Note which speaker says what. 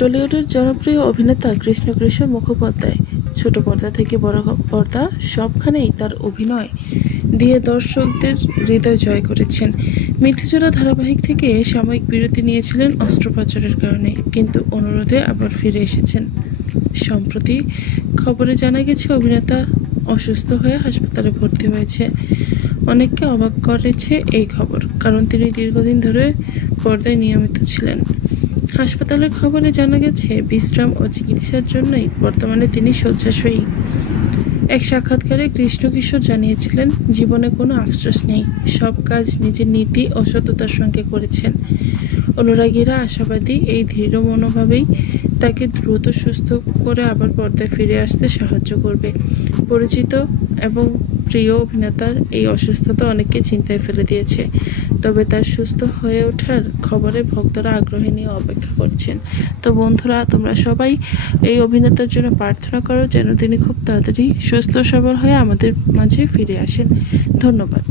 Speaker 1: টলিউডের জনপ্রিয় অভিনেতা কৃষ্ণকৃষ্ণ মুখোপাধ্যায়। ছোট পর্দা থেকে বড় পর্দা সবখানেই তার অভিনয় দিয়ে দর্শকদের হৃদয় জয় করেছেন। মিঠুচোরা ধারাবাহিক থেকে সাময়িক বিরতি নিয়েছিলেন অস্ত্রোপচারের কারণে, কিন্তু অনুরোধে আবার ফিরে এসেছেন। সম্প্রতি খবরে জানা গেছে, অভিনেতা অসুস্থ হয়ে হাসপাতালে ভর্তি হয়েছে। অনেককে অবাক করেছে এই খবর, কারণ তিনি দীর্ঘদিন ধরে পর্দায় নিয়মিত ছিলেন। হাসপাতালের খবরে জানা গেছে, বিশ্রাম ও চিকিৎসার জন্যই বর্তমানে তিনি শয্যাশয়ী। এক সাক্ষাৎকারে কৃষ্ণ কিশোর জানিয়েছিলেন, জীবনে কোনো আফসোস নেই। সব কাজ নিজের নীতি ও সততার সঙ্গে করেছেন। অনুরাগীরা আশাবাদী এই দৃঢ় মনোভাবেই তাকে দ্রুত সুস্থ করে আবার পর্দায় ফিরে আসতে সাহায্য করবে। পরিচিত এবং প্রিয় অভিনেতার এই অসুস্থতা অনেককে চিন্তায় ফেলে দিয়েছে। তবে তার সুস্থ হয়ে ওঠার খবরে ভক্তরা আগ্রহী নিয়ে অপেক্ষা করছেন। তো বন্ধুরা, তোমরা সবাই এই অভিনেতার জন্য প্রার্থনা করো যেন তিনি খুব তাড়াতাড়ি সুস্থ সবল হয়ে আমাদের মাঝে ফিরে আসেন। ধন্যবাদ।